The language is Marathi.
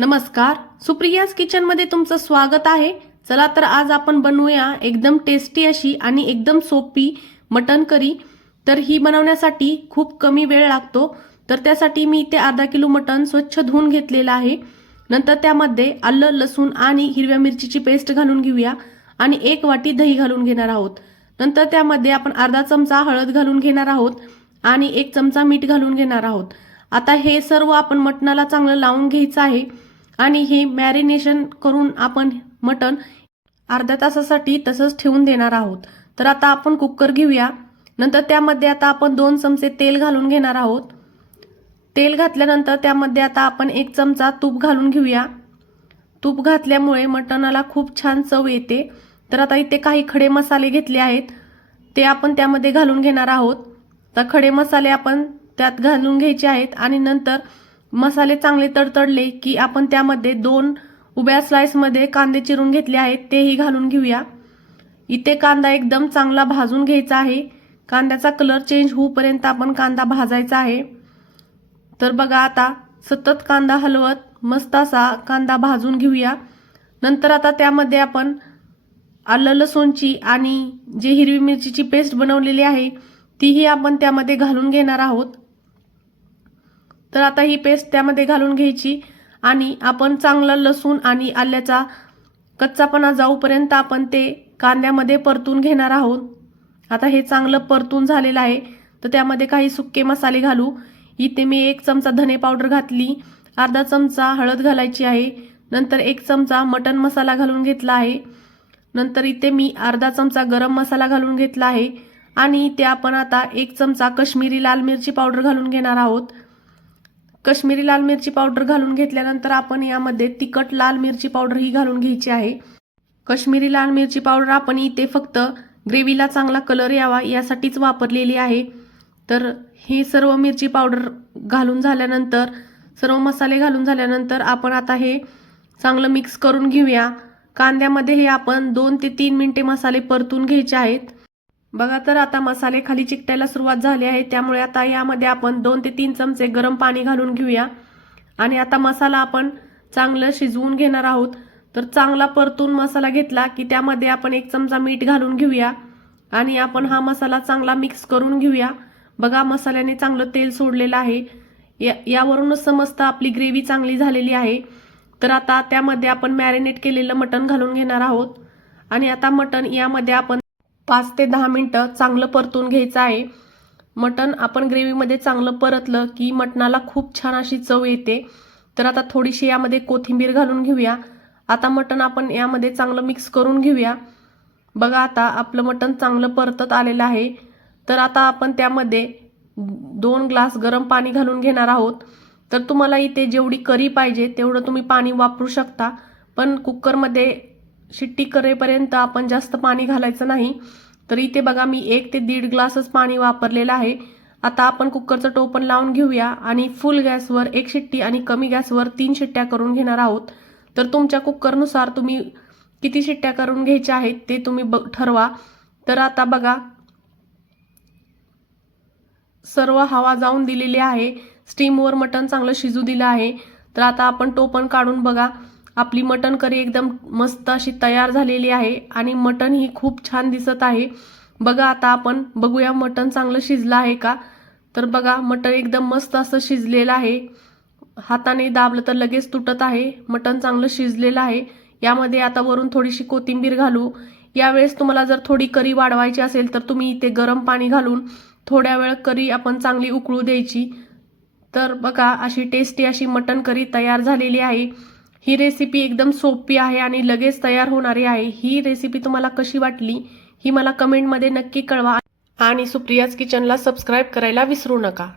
नमस्कार, सुप्रियाज किचन मध्ये तुमचं स्वागत आहे। चला तर आज आपण बनवूया एकदम टेस्टी अशी आणि एकदम सोपी मटन करी। तर ही बनवण्यासाठी खूप कमी वेळ लागतो। तर त्यासाठी मी इथे अर्धा किलो मटन स्वच्छ धुवून घेतलेला आहे। नंतर त्यामध्ये आलं, लसूण आणि हिरव्या मिरचीची पेस्ट घालून घेऊया आणि 1 वाटी दही घालून घेणार आहोत। नंतर त्यामध्ये आपण अर्धा चमचा हळद घालून घेणार आहोत आणि 1 चमचा मीठ घालून घेणार आहोत। आता हे सर्व आपण मटणाला चांगलं लावून घ्यायचं आहे आणि हे मॅरिनेशन करून आपण मटण अर्ध्या तासासाठी तसंच ठेवून देणार आहोत। तर आता आपण कुकर घेऊया। नंतर त्यामध्ये आता आपण 2 चमचे तेल घालून घेणार आहोत। तेल घातल्यानंतर त्यामध्ये आता आपण 1 चमचा तूप घालून घेऊया। तूप घातल्यामुळे मटणाला खूप छान चव येते। तर आता इथे काही खडे मसाले घेतले आहेत, ते आपण त्यामध्ये घालून घेणार आहोत। तर खडे मसाले आपण त्यात घालून घ्यायचे आहेत आणि नंतर मसाले चांगले तडतडले की आपण त्यामध्ये 2 उभ्या स्लाइस मध्ये कांदे चिरून घेतले आहेत, तेही घालून घेऊया। इथे कांदा एकदम चांगला भाजून घ्यायचा आहे। कांद्याचा कलर चेंज होऊपर्यंत आपण कांदा भाजायचा आहे। तर बघा, आता सतत कांदा हलवत मस्त असा कांदा भाजून घेऊया। नंतर आता त्यामध्ये आपण आलं, लसूणची आणि जी हिरवी मिरचीची पेस्ट बनवलेली आहे तीही आपण त्यामध्ये घालून घेणार आहोत। तर आता ही पेस्ट त्यामध्ये घालून घ्यायची आणि आपण चांगलं लसूण आणि आल्याचा कच्चापणा जाऊपर्यंत आपण ते कांद्यामध्ये परतून घेणार आहोत। आता हे चांगलं परतून झालेलं आहे। तर त्यामध्ये काही सुके मसाले घालू। इथे मी 1 चमचा धने पावडर घातली, अर्धा चमचा हळद घालायची आहे, नंतर 1 चमचा मटन मसाला घालून घेतला आहे, नंतर इथे मी अर्धा चमचा गरम मसाला घालून घेतला आहे आणि इथे आपण आता 1 चमचा काश्मीरी लाल मिरची पावडर घालून घेणार आहोत। काश्मीरी लाल मिरची पावडर घालून घेतल्यानंतर आपण यामध्ये तिखट लाल मिरची पावडर ही घालून घ्यायची आहे। काश्मीरी लाल मिरची पावडर आपण इथे फक्त ग्रेव्हीला चांगला कलर यावा यासाठीच वापरलेली आहे। तर हे सर्व मिरची पावडर घालून झाल्यानंतर, सर्व मसाले घालून झाल्यानंतर आपण आता हे चांगलं मिक्स करून घेऊया। कांद्यामध्ये हे आपण 2 ते 3 मिनिटे मसाले परतून घ्यायचे आहेत। बघा, तर आता मसाले खाली चिकटायला सुरुवात झाली आहे, त्यामुळे आता यामध्ये आपण 2 ते 3 चमचे गरम पाणी घालून घेऊया आणि आता मसाला आपण चांगलं शिजवून घेणार आहोत। तर चांगला परतून मसाला घेतला की त्यामध्ये आपण 1 चमचा मीठ घालून घेऊया आणि आपण हा मसाला चांगला मिक्स करून घेऊया। बघा, मसाल्याने चांगलं तेल सोडलेलं आहे। यावरूनच समजतं आपली ग्रेव्ही चांगली झालेली आहे। तर आता त्यामध्ये आपण मॅरिनेट केलेलं मटण घालून घेणार आहोत आणि आता मटण यामध्ये आपण 5 ते 10 मिनिटं चांगलं परतून घ्यायचं आहे। मटण आपण ग्रेव्हीमध्ये चांगलं परतलं की मटणाला खूप छान अशी चव येते। तर आता थोडीशी यामध्ये कोथिंबीर घालून घेऊया। आता मटण आपण यामध्ये चांगलं मिक्स करून घेऊया। बघा, आता आपलं मटण चांगलं परतत आलेलं आहे। तर आता आपण त्यामध्ये 2 ग्लास गरम पाणी घालून घेणार आहोत। तर तुम्हाला इथे जेवढी करी पाहिजे तेवढं तुम्ही पाणी वापरू शकता, पण कुकरमध्ये शिट्टी करेपर्यंत आपण जास्त पाणी घालायचं नाही। तर इथे बघा, मी 1 ते 1.5 ग्लासच पाणी वापरलेलं आहे। आता आपण कुकरचं टोपण लावून घेऊया आणि फुल गॅसवर 1 शिट्टी आणि कमी गॅसवर 3 शिट्ट्या करून घेणार आहोत। तर तुमच्या कुकरनुसार तुम्ही किती शिट्ट्या करून घ्यायच्या आहेत ते तुम्ही ठरवा। तर आता बघा, सर्व हवा जाऊन दिलेली आहे, स्टीमवर मटण चांगलं शिजू दिलं आहे। तर आता आपण टोपण काढून बघा, आपली मटण करी एकदम मस्त अशी तयार झालेली आहे आणि मटण ही खूप छान दिसत आहे। बघा, आता आपण बघूया मटण चांगलं शिजलं आहे का। तर बघा, मटण एकदम मस्त असं शिजलेलं आहे। हाताने दाबलं तर लगेच तुटत आहे। मटण चांगलं शिजलेलं आहे। यामध्ये आता वरून थोडीशी कोथिंबीर घालू। यावेळेस तुम्हाला जर थोडी करी वाढवायची असेल तर तुम्ही इथे गरम पाणी घालून थोड्या वेळ करी आपण चांगली उकळू द्यायची। तर बघा, अशी टेस्टी अशी मटण करी तयार झालेली आहे। ही रेसिपी एकदम सोपी आहे आणि लगेच तयार होणारी आहे। ही रेसिपी तुम्हाला कशी वाटली ही मला कमेंटमध्ये नक्की कळवा आणि सुप्रियाज किचनला सबस्क्राईब करायला विसरू नका।